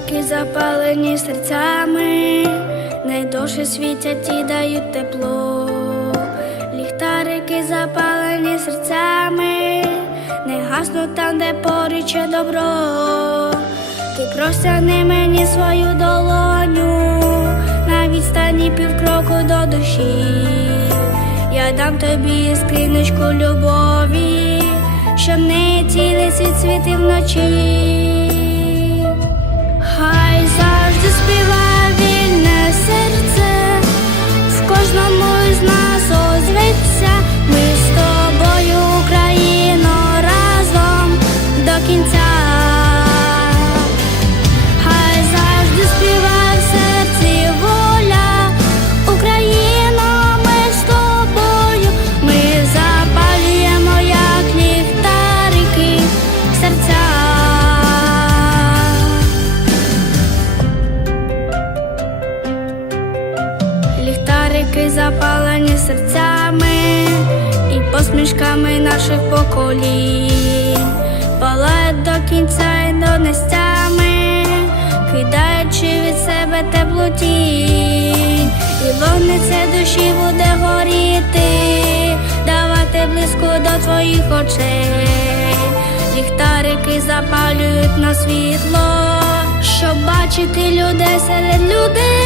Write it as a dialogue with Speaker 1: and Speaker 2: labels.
Speaker 1: Ліхтарики запалені серцями, найдовше світять і дають тепло. Ліхтарики запалені серцями, не гаснуть там, де поруч є добро. Ти простягни мені свою долоню, на відстані півкроку до душі. Я дам тобі скриночку любові, щоб не цілий світ світив вночі. Запалені серцями і посмішками наших поколінь, палають до кінця і до нестями, кидаючи від себе теплу тінь, і вогниця душі буде горіти, давати близько до твоїх очей. Ліхтарики запалюють на світло, щоб бачити людей серед людей.